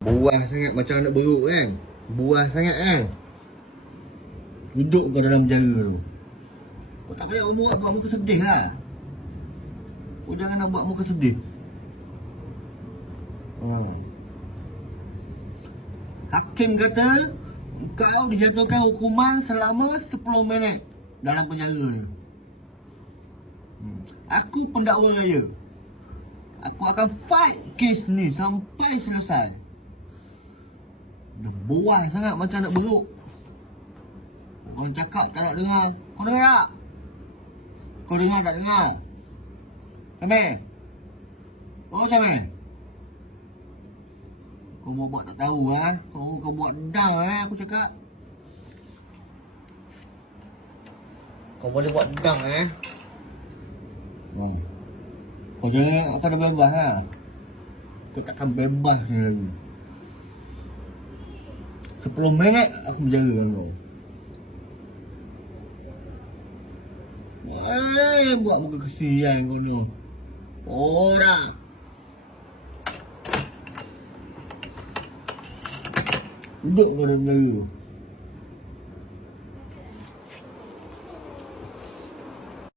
Buah sangat macam anak beruk kan. Buah sangat kan. Duduk kau dalam penjara tu. Kau tak payah buat muka sedih lah. Kau jangan nak buat muka sedih. Hakim kata kau dijatuhkan hukuman selama 10 minit dalam penjara ni. Aku pendakwa raya. Aku akan fight kes ni sampai selesai. Dia buai sangat macam nak beruk. Orang cakap tak nak dengar. Kau dengar tak? Kau dengar tak dengar? Sampai? Oh sampai? Kau buat tak tahu Kau buat dang aku cakap. Kau boleh buat dang Kau jangan kau dah bebas Kau takkan bebas ni lagi. 10 minit aku menjara kau. Buat muka kesian kau ni. Oh dah. Duduk kau dalam penjara.